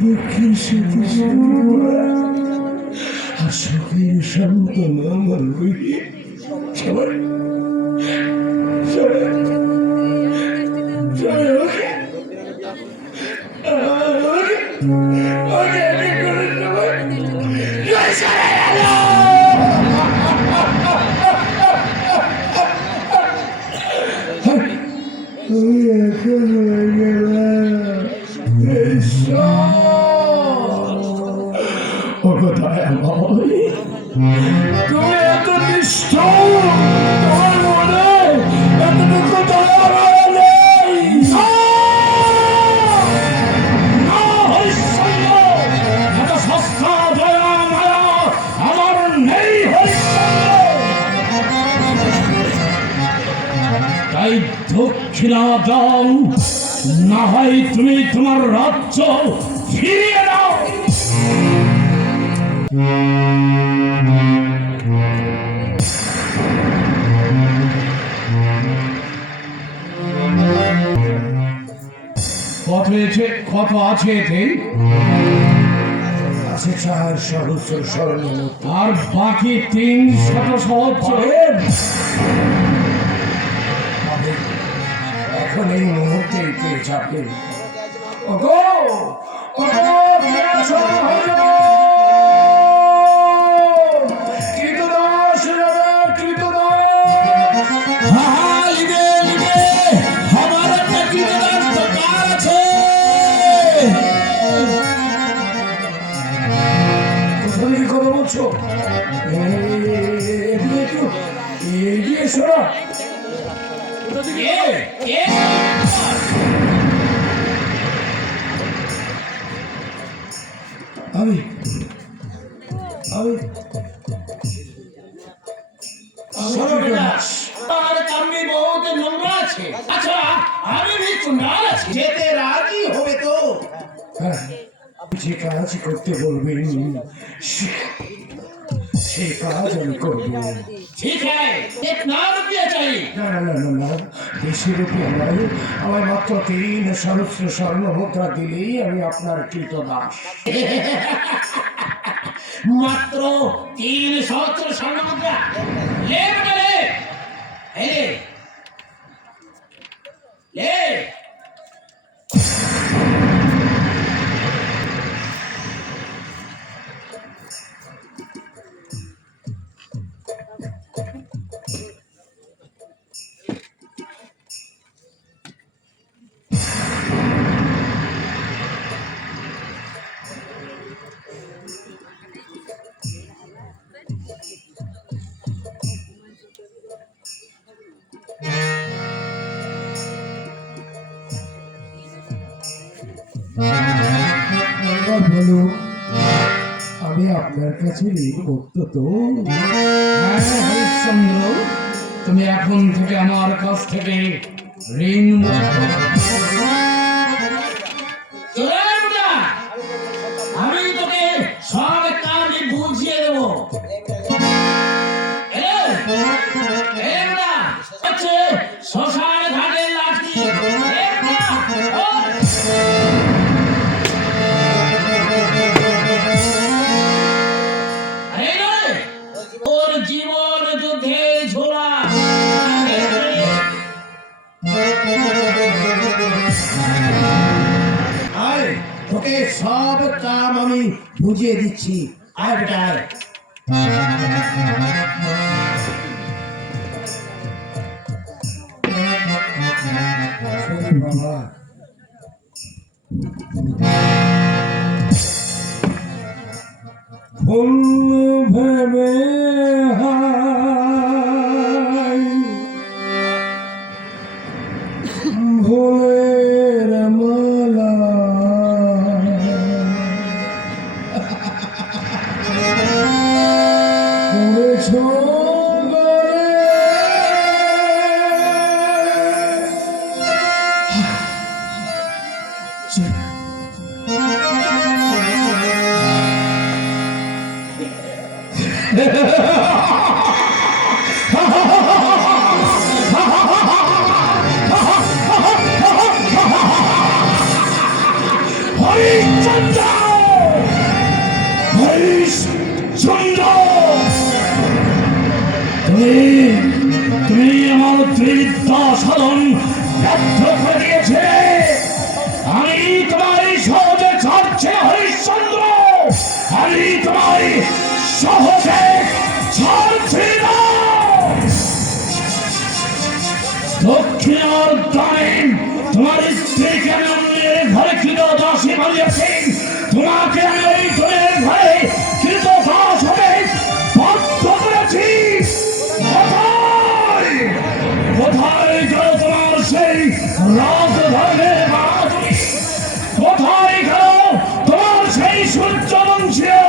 দুঃখের সাথে সুখের সান্ত্বনা আমার লইয়ে সবাই সবাই তুমি এত নিষ্ঠুর, তোমার মনে এতটুকু দয়া মায়া নেই। এত সস্তা দয়া মায়া আমার নেই হরিশ্চন্দ্র। তাই দক্ষিণা দাও, না হয় তুমি তোমার রাজ্য ফিরিয়ে দাও। কত আছে এতে? আছে 4 সহস্র স্বর্ণ, আর বাকি 300 সহস্র এখন এই মুহূর্তে পেয়ে যাবে। ওগো ওগো আমি আচ্ছা আমি যেতে রাজি হবে তো? যে কাজ করতে বলবেন সে কাজ আমি করব। ঠিক আছে, কিতনা রুপিয়া চাই? না না না না, বেশি রুপিয়া নয়, আমার মাত্র 3 সহস্র স্বর্ণ মুদ্রা দিলেই আমি আপনার কৃতদাস। মাত্র 3 সহস্র স্বর্ণ মুদ্রা? লে বলে লে লে। বলো, আমি আপনার কাছে ঋণ করতো তো? হরিশ্চন্দ্র, তুমি এখন থেকে আমার কাছ থেকে ঋণ মুক্ত। আমি তোকে সব কাজ বুঝিয়ে দেবো। শ্মশান ঘাটে লাঠি ওর জীবন যুদ্ধে ঝোলা। আয়, তোকে সব কাম আমি বুঝিয়ে দিচ্ছি। আয় বেটা আয়। বাবা ফুল ভেবে ভোলের মালা করেছ হরিশ্চন্দ্র। সহজে ছাড়ছে হরিশ্চন্দ্র, আমি তোমায় সহজে ছাড়ছি না। দক্ষিণার দানে তোমার স্ত্রীকে আমি অন্যের ঘরে কৃত দাসী বানিয়েছি, তোমাকে আমি ওই ধনের ঘরে কৃত দাস হতে বাধ্য করেছি। কোথায় কোথায় গেল তোমার সেই রাজধর্মের বাহাদুরি? কোথায় গেল তোমার সেই সূর্যবংশীয়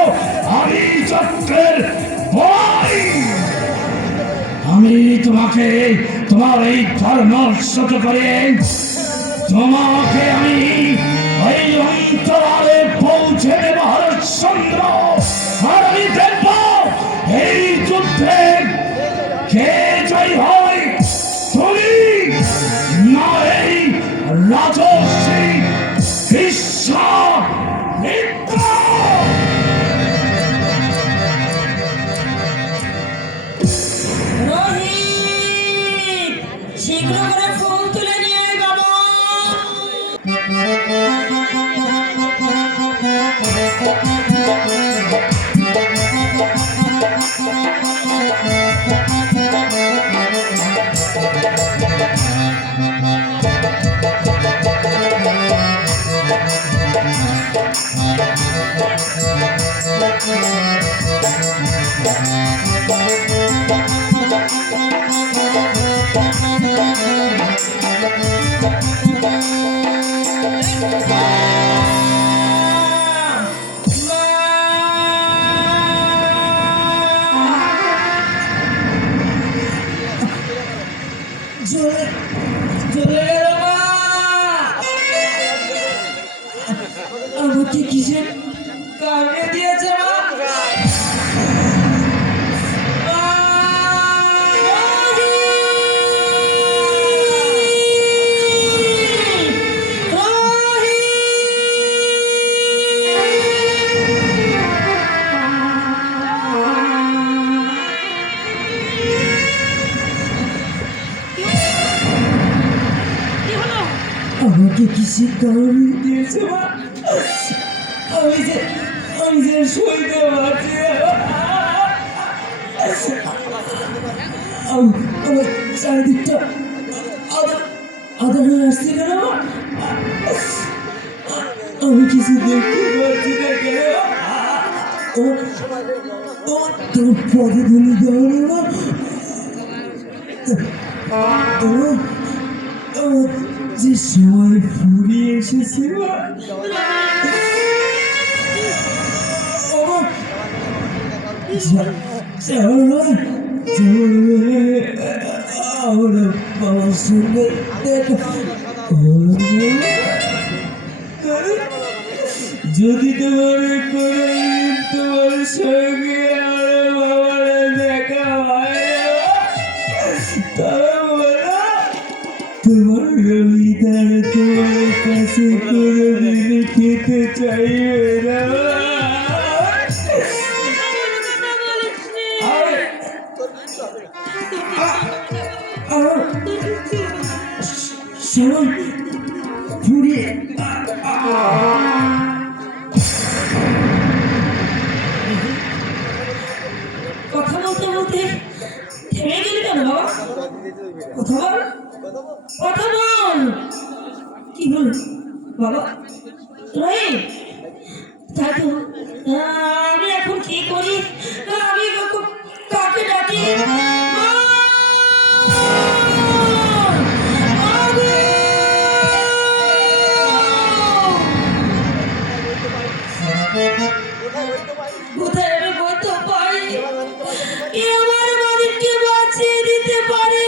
আমি চক্রের বড়াই? আমি তোমাকে তোমার এই ধর্ম শত করে তোমাকে আমি ওই অন্তরালে পৌঁছে দেব হরিশ্চন্দ্র। আর আমি দেখব এই যুদ্ধে কে জয়ী হয়, তুমি না এই রাজর্ষি বিশ্বামিত্র। রোহিত, শীঘ্র করে ফুল তুলে নিয়ে আয় বাবা। চলে চলে গেল মা। আমাকে কিসের কারণে দিয়েছে মা? আমাকে কিসের কারণে দিয়েছে মা? আমি যে সইতে পারছি না। আমার চারিদিকটা আদা হয়ে আসছে কেন? আমি কিছু দেখতে পাচ্ছি না কেন? তোর পদে ধুলি দেওয়া যে সময় ফুরিয়ে এসেছে আমরা বাবার সঙ্গে যদি তোমার কোনদিন তোমার সঙ্গে আমার বাবার দেখা হয় তবে বলো তোমার রবিদার তোমার কাছে কোনদিন খেতে চাইবে না। সময় ফুরিয়ে কথা বলতে বলতে থেমে গেলি কেন বাবা? কথা বল, কথা বল। কি হলো বাবা? রোহিত, তাই তো আমি এখন কি করি? আমি কাকে ডাকি? কোথায় আমি বলতে পারি? আমার মালিককে বাঁচিয়ে দিতে পারে।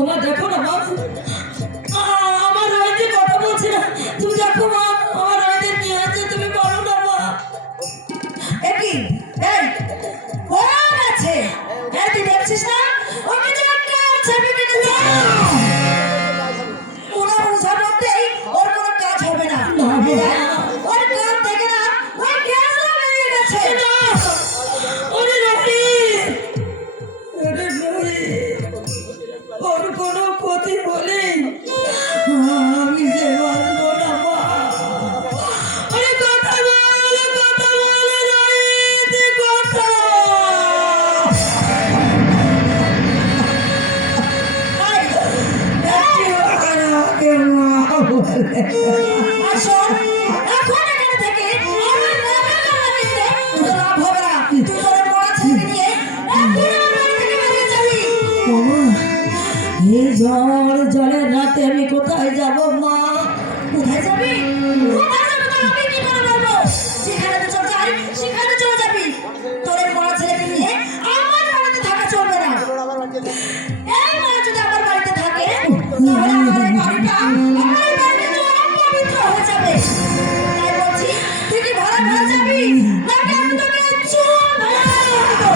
ওমা দেখো না মা, আমার রোহিতের কথা বলছে না। তুমি দেখো মা, আমার রোহিতের কি হয়েছে তুমি বলো না মা। একই এই ও আছে, তুই দেখছিস না ওকে যে একটা ছবি কেটে দাও। ওরা বুঝার মধ্যেই ওর কোনো কাজ হবে না। ওর কাজ থেকে না ওই গ্যাসও বেরিয়ে গেছে। না, ওরে রবি, ওরে রবি, ওর কোনো ক্ষতি হলে আমি যে বাঁচবো না মা। ওরে কথা বলে রবি, কথা। জলের রাতে আমি কোথায় যাব মা? কোথায় যাবি? আমি কি করে বলবো? সেখানে তো চল যাই, সেখানে চলে যাবি। তোর বড় ছেলেকে নিয়ে আমার বাড়িতে থাকা চলবে না। এই মা যদি আমার বাড়িতে থাকে তাহলে আমার এই বাড়িটা আমার বাড়িতে তো অপবিত্র হয়ে যাবে। তাই বলছি তুই কি ভাড়া যাবি নাকি আমি তোকে চুল ভাড়া দেবো?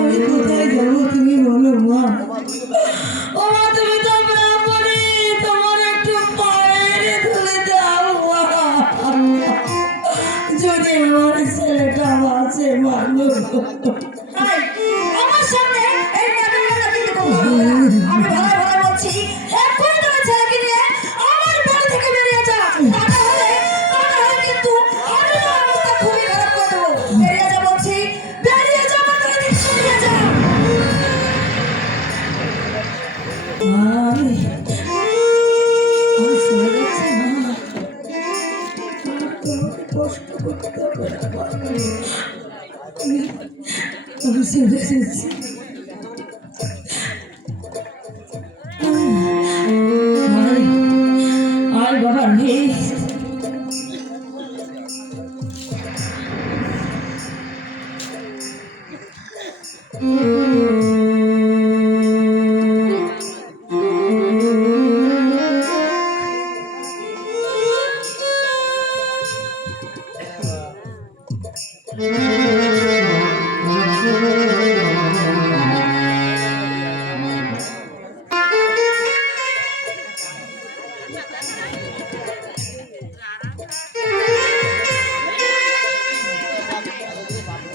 আমি কোথায় যাবো তুমি বলো মা? ও মা, তুমি তো ব্রাহ্মণী, তোমার একটু পায়ের ধুলে দাও মা। যদি আমার ছেলেটা বাঁচে মানুষ। আমার সামনে এই নাটকটা কিন্তু করবে না। আমি ভালো বলছি, এক্ষুনি তোমার ছেলেকে নিয়ে আমার বাড়ি থেকে বেরিয়ে যা। তা না হলে কিন্তু আমি তো অবস্থা খুবই খারাপ করে দেবো। বেরিয়ে যা বলছি, বেরিয়ে যা, আমার বাড়ি থেকে বেরিয়ে যা। আমি চলে যাচ্ছি মা, তোমাকে কষ্ট করতে হবে না মা। আমি চলে যাচ্ছি। আয় বাবা রে,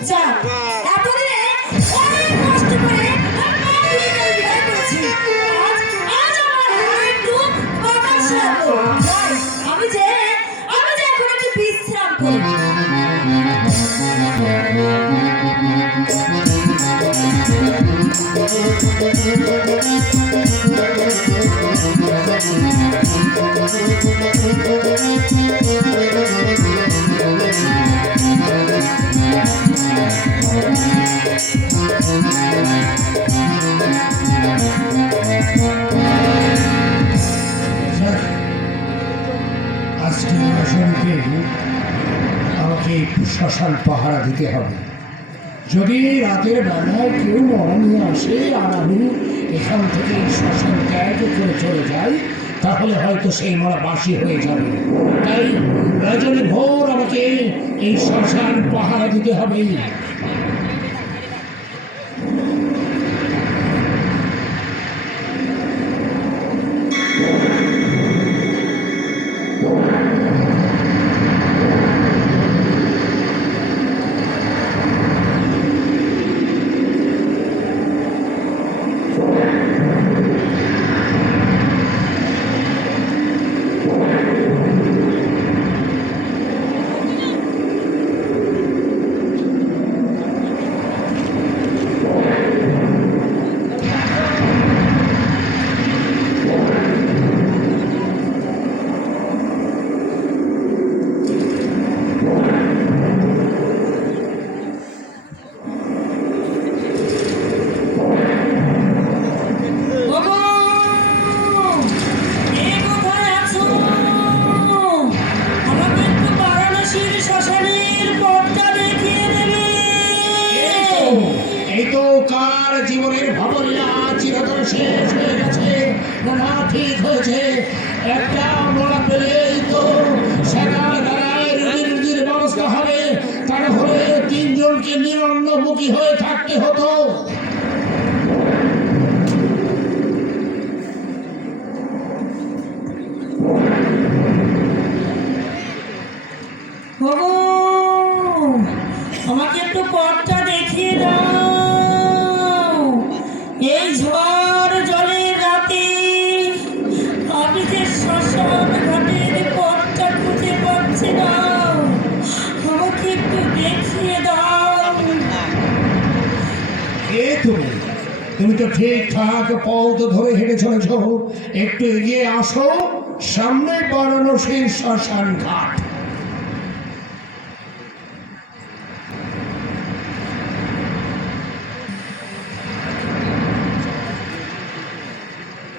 যা, এতদিনে অনেক কষ্ট করে আমি বিদায় করেছি। আজ আমার হাতে একটু বাতাস লাগলো। আমি যে এখন একটু বিশ্রাম করি। আজকে আসনকে আমাকে শ্মশান পাহারা দিতে হবে। যদি রাতের বেলায় কেউ মরা নিয়ে আসে আর আমি এখান থেকে শ্মশান ত্যাগ করে চলে যাই, তাহলে হয়তো সেই মরা বাসি হয়ে যাবে। তাই রজনী ভোর আমাকে এই শ্মশান পাহারা দিতে হবে। জীবনের ভাবনা চিরতরে শেষ হয়ে গেছে। না ঠিক হয়েছে, একটা মরা পেলেই তো সেখান দ্বারায় রুজির ব্যবস্থা হবে। তার হলে তিনজনকে নিরন্নমুখী হয়ে থাকতে হতো। এই ঝড় জলের রাতে আমি যে শ্মশান ঘাটের পথটা খুঁজে পাচ্ছি না, আমাকে একটু দেখিয়ে দাও। কে তুমি? তুমি তো ঠিকঠাক পথ ধরে হেঁটে চলেছ, একটু এগিয়ে আসো, সামনে বানানো সেই শ্মশান ঘাট।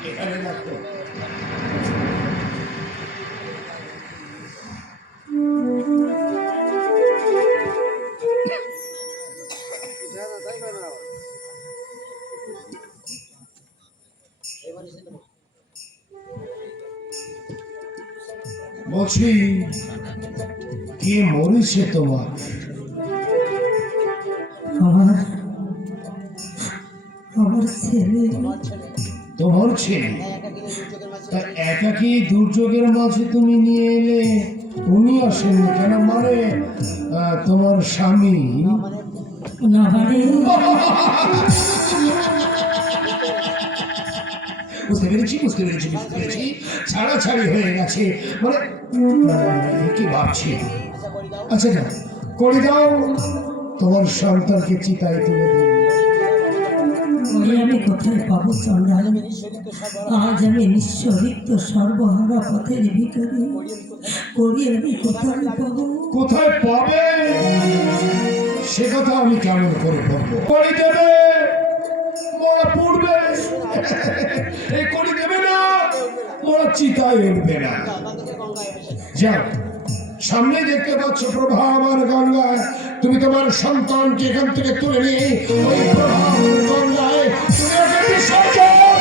এখানে দেখো। বলছি, কে মরেছে তোমার? আমার আমার ছেলে। তোমার ছেলে? তা একাকী দুর্যোগের মাঝে তুমি নিয়ে এলে, উনি আসেননি কেন? মানে তোমার স্বামী? না মানে বুঝতে পেরেছি, বুঝতে পেরেছি, বুঝতে পেরেছি, ছাড়াছাড়ি হয়ে গেছে মানে কি ভাবছি। আচ্ছা না, করে দাও, তোমার সন্তানকে চিতায় তুলে দিই। আমি কোথায় পাবো চন্দ্রাল? আজ আমি নিঃস্বরিক্ত সর্বহারা পথের ভিখারি, করি আমি কোথায় পাবো? কোথায় পাবে সে কথা আমি কেমন করে বলবো? করে দেবে, মরা পড়বে, এই করে দেবে না, মরা চিতায় উঠবে না। যাও, সামনে দেখতে পাচ্ছ প্রভা আমার গঙ্গা, তুমি তোমার সন্তানকে এখান থেকে তুলে নিয়ে ওই প্রভা আমার গঙ্গায় তুমি ওকে বিসর্জন।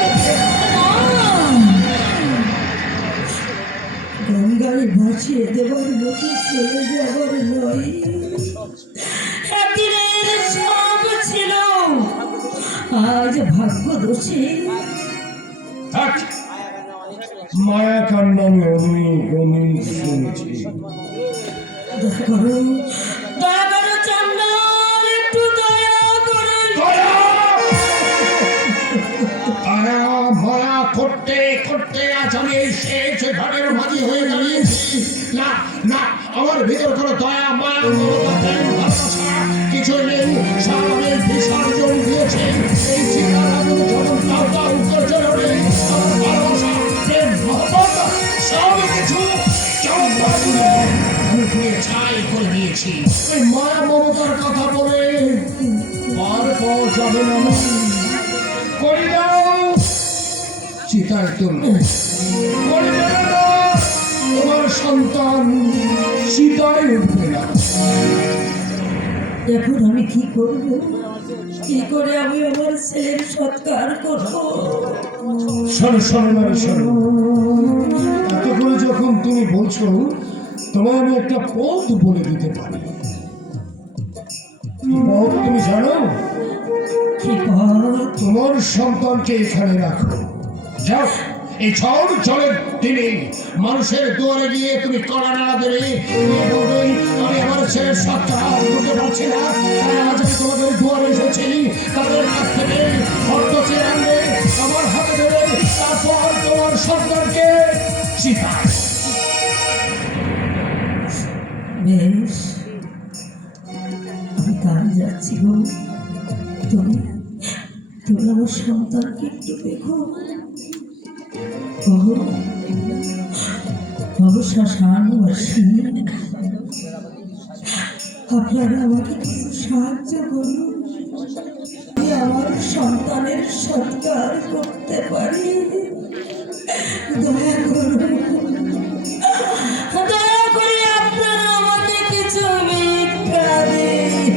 গঙ্গায় ভাসিয়ে দেবার মতো চলে যাবার নয়। একদিনের সব ছিল, আজ ভাগ্য দোষে। থাক, মায়া কান্না আমি অনেক অনেক শুনেছি। দয়া করো, দয়া করো চন্দ্রাল, একটু দয়া করো। দয়া মায়া করতে করতে আজ আমি এই শেষ ঘাটের মাঝি হয়ে দাঁড়িয়েছি। না না, আমার ভিতর কোনো দয়া মায়া মমতা প্রেম ভালোবাসা কিছুই নেই। সারাবের বিসর্জন দিয়েছে এই চিতার আগুন যখন দাও দাও করছে ওঠে, আমার ভালোবাসা প্রেম মহব্বত সব কিছু যেমন আগুনে আমি পুড়ে ছাই করে দিয়েছি। ওই মায়া মমতার কথা বলে আর পাওয়া যাবে না। করে দাও, চিতায় তুলবে, করে দেবে না, তোমার সন্তান চিতায় উঠবে না। এখন আমি কি করব? কি করে আমি আমার ছেলের সৎকার করবো? শোনো শোনো না, শোনো, এত করে যখন তুমি বলছো, তোমায় আমি একটা পথ বলে দিতে পারি। কি পথ তুমি জানো? কি পথ? তোমার সন্তানকে এখানে রাখো, যাও, এই ঝড় জলের দিনে মানুষের দুয়ারে গিয়ে তুমি কড়া নাড়া দেবে, বলবেই আমি আমার ছেলের সৎকার করতে পারছি না, আজ আমি তোমাদের দুয়ারে এসেছি, তাদের কাছ থেকে অর্থ চেয়ে আনবে, আমার হাতে দেবে, তারপর তোমার সন্তানকে চিতায়। বেশ, আমি তাই যাচ্ছি গো। তুমি তুমি আমার সন্তানকে একটু দেখো। শ্মশানবাসী, আপনারা আমাকে কিছু সাহায্য করুন, আমি আমার সন্তানের সৎকার করতে পারি। দয়া করুন, দয়া করে আপনারা আমাকে কিছু ভিক্ষা দিন।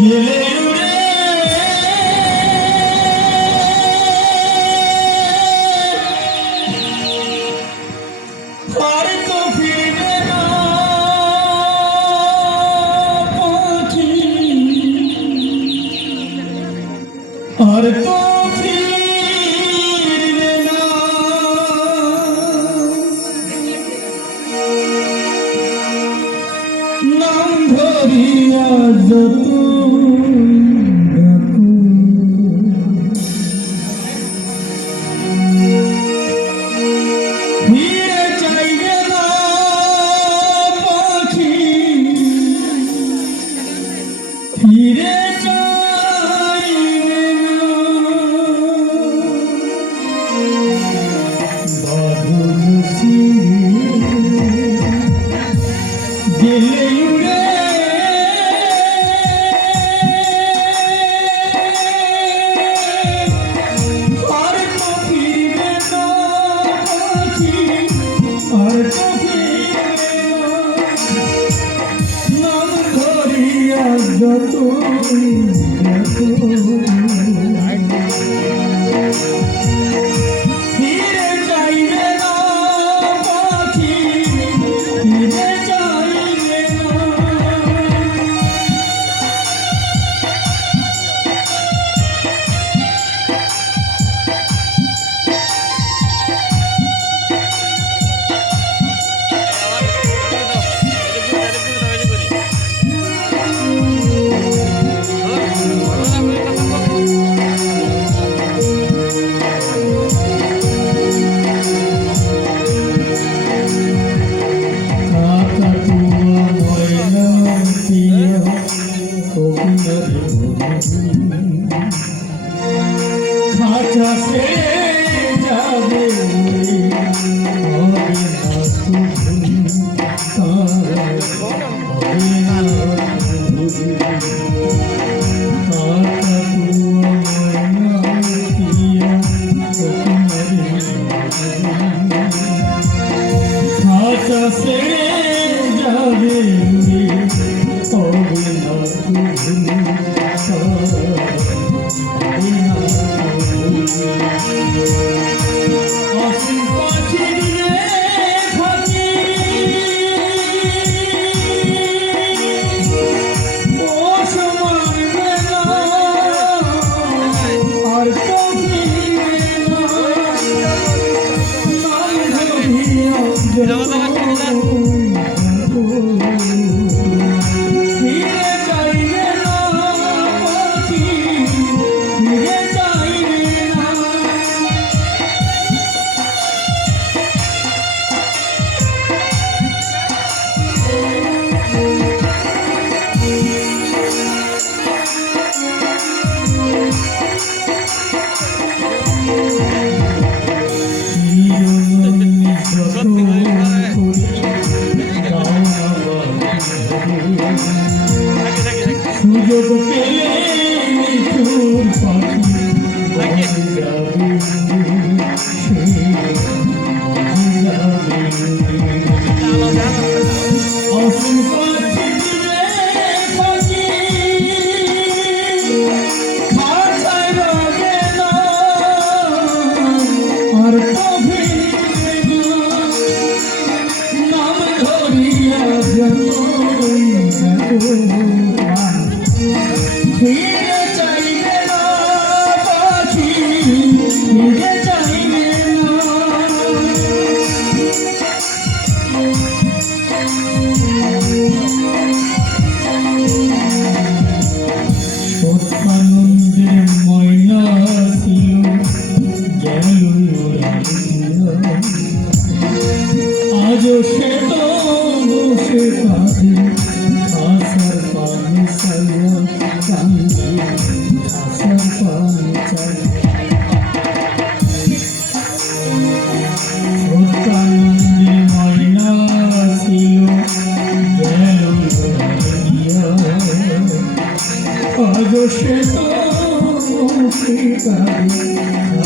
গেলে আর তো ফিরবে না। যত ফিরে চাইবে না পাখি, ফিরে চাইবে না বাদল গেলে উড়ে আর তো ফিরবে না পাখি, আর তো ফিরবে না নাম ধরিয়া যত ফিরে চাইবে না পাখি, ফিরে চাইবে না খাঁচা সে যাবে খাঁচা সে যাবে অসীম পাখির ফাঁকি ও সমানবে না আর তো ফিরবে না নাম ধরিয়া ফিরে চাইবে না পাখি, ফিরে চাইবে না সুযোগ পেলে নিঠুর পাখি বনে যাবে অসীম পাখি পাখি খাঁচায় রাখে না আর তো ফিরবে না নাম ধরিয়া ফিরে চাইবে না পাখি, ফিরে চাইবে না সত্যানন্দের ময়না ছিল গেল আজও সে তো বসে কাঁদে আসার পানি সাইয়া কান্দে আসার পানি চাই সত্যানন্দের ময়না ছিল গেল আজও সে তো বসে কাঁদে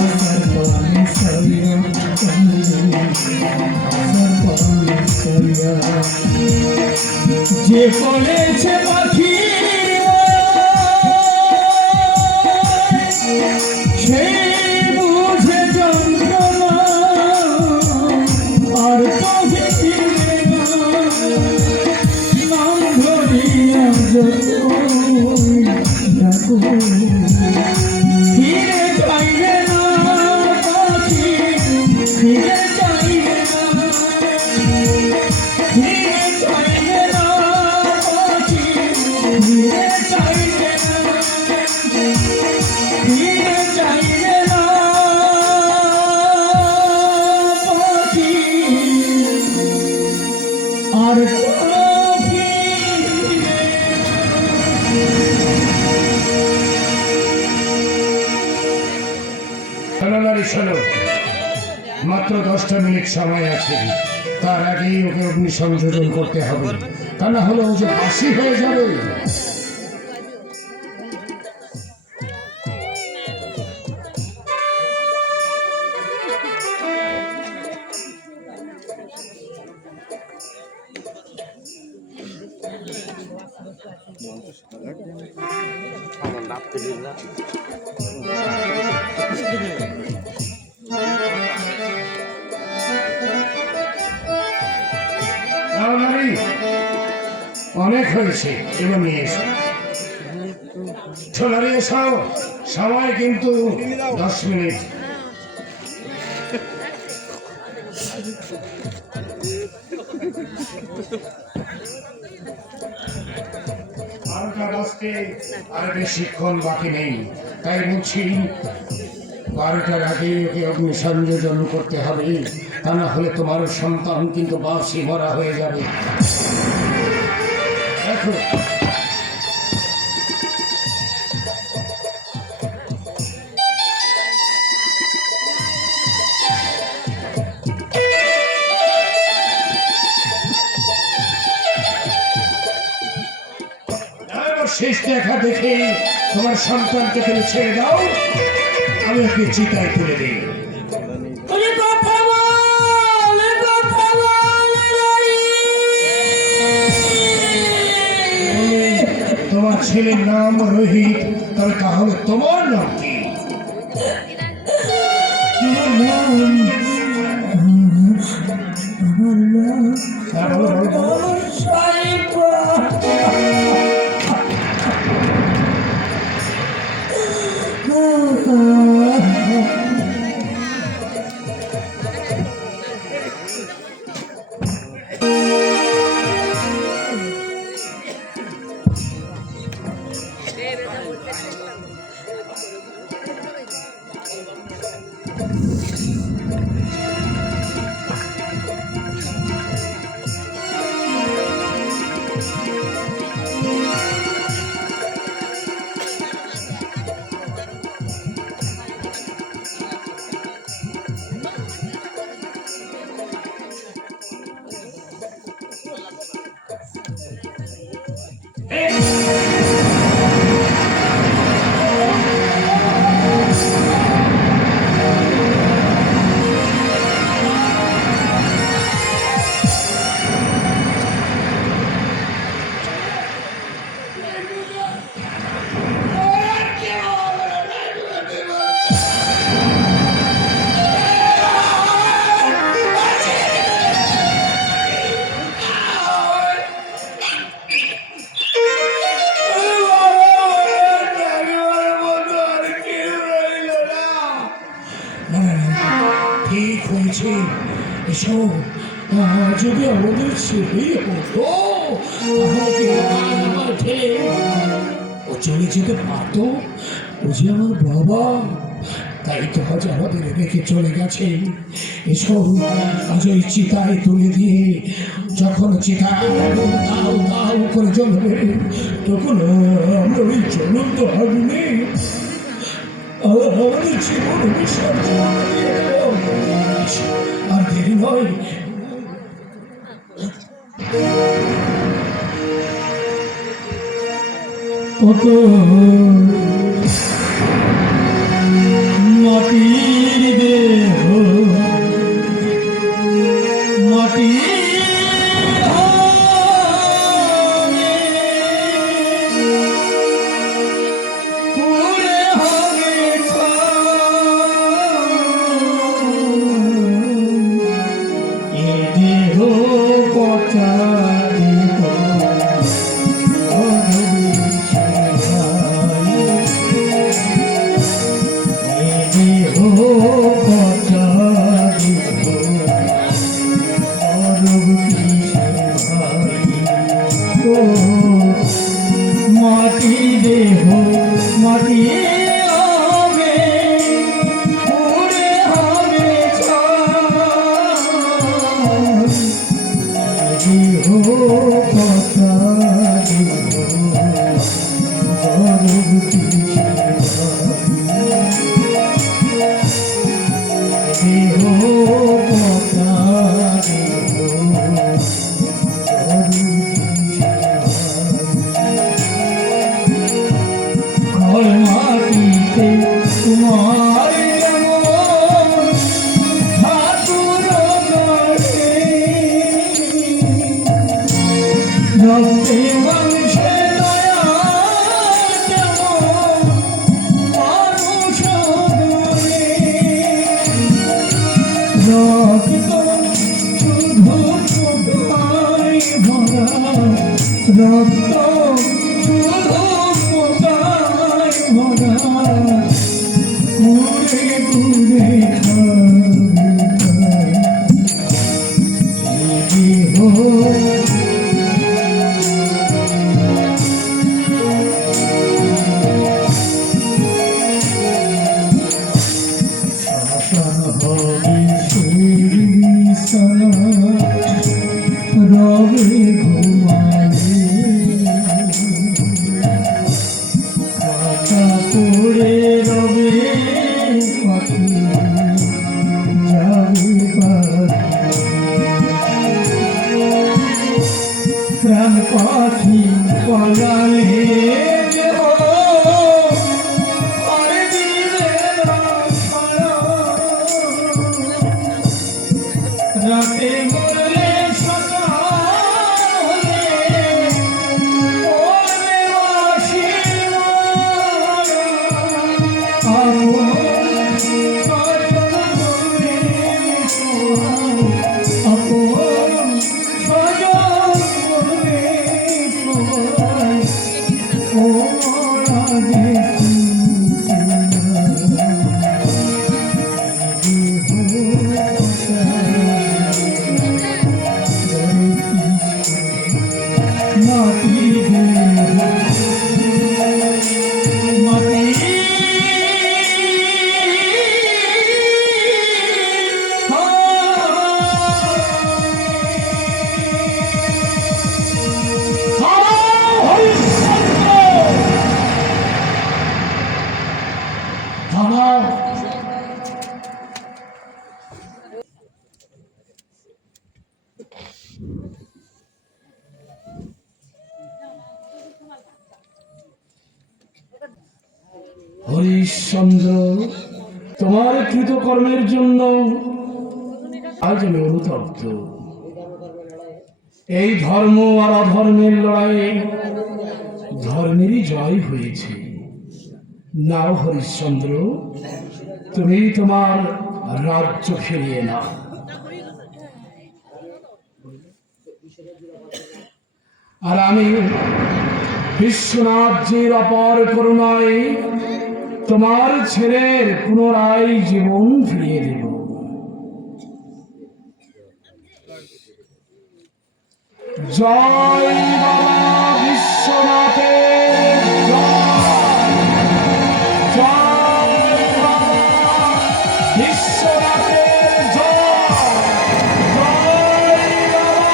আসার পানি সাইয়া কান্দে আসার পানি সাইয়া যে করেছে পাখি সে বুঝে যন্ত্রণা আর তো ফিরবে না নাম ধরিয়া যত ডাকো ফিরে চাইবে না পাখি, ফিরে চাইবে না ফিরে চাইবে না পাখি আর শোনো, মাত্র 10টা মিনিট সময় আছে, তার আগেই ওকে অগ্নি সংযোজন করতে হবে, তা না হলে ও যে বাসি হয়ে যাবে। অনেক হয়েছে, এবার নিয়ে এসো। সোনারি এসো, সময় কিন্তু 10 মিনিট। আর বেশিক্ষণ বাকি নেই, তাই বলছি 12টার আগে ওকে অগ্নি সংযোজন করতে হবে, তা না হলে তোমার সন্তান কিন্তু বাসি ভরা হয়ে যাবে। দেখো শেষ দেখা দেখে তোমার সন্তানকে তুমি ছেড়ে দাও, আমি ওকে চিতায় তুলে দিই। তোমার ছেলের নাম রোহিত, তবে তাহলে তোমার নাম কি? ঠিক হয়েছে, এসো। যদি আমাদের ছেড়ে হতো তাহলে কি আমার ঠেলে ও চলে যেতে পারতো? ও যে আমার বাবা, তাই তো আজ আমাদের রেখে চলে গেছে। এসো, আজ ওই চিতায় তুলে দিয়ে যখন চিতা দাও দাও করে জ্বলবে, তখন আমরা ওই জ্বলন্ত আগুনে আমাদের জীবন বিসর্জন দিয়ে দেব। আর দেরি নয়, কত মাটির দেহ মাটি মাটি দেহ মাটি হবে পুরে হবে হরিশ্চন্দ্র, তোমার কৃতকর্মের জন্য আজ আমি অনুতপ্ত। এই ধর্ম আর অধর্মের লড়াইয়ে ধর্মেরই জয় হয়েছে। নাও হরিশ্চন্দ্র, তুমি তোমার রাজ্য ফিরিয়ে নাও। আর আমি বিশ্বনাথজির অপার করুণায় তোমার ছেলের পুনরায় জীবন ফিরিয়ে দেব। জয় বাবা বিশ্বনাথের জয়, জয় বাবা বিশ্বনাথের জয়, জয় বাবা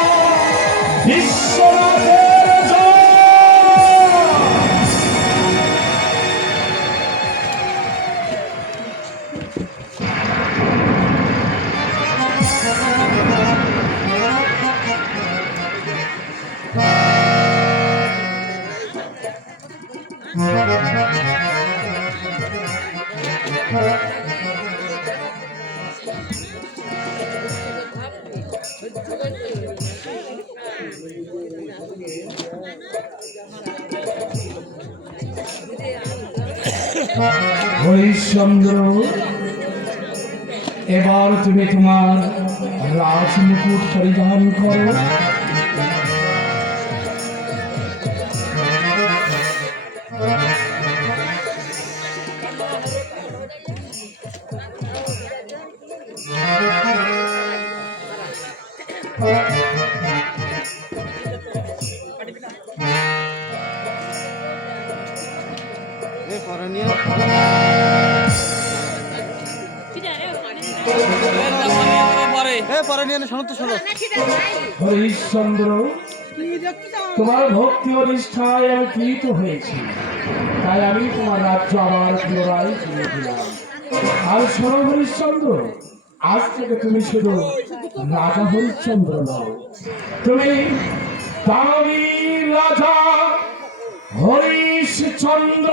বিশ্বনাথের জয়। হরিশ্চন্দ্র, এবার তুমি তোমার রাজমুকুট পরিধান করো। পরে নিয়ে শোনো শোনো। হরিশ্চন্দ্র, তোমার ভক্তি ও নিষ্ঠায় আমি প্রীত হয়েছি, তাই আমি তোমার রাজ্য আবার পুনরায় ফিরে দিলাম। আর শোনো হরিশ্চন্দ্র, আজ থেকে তুমি শুধু রাজা হরিশ্চন্দ্র নও, তুমি দানবীর রাজা হরিশচন্দ্র।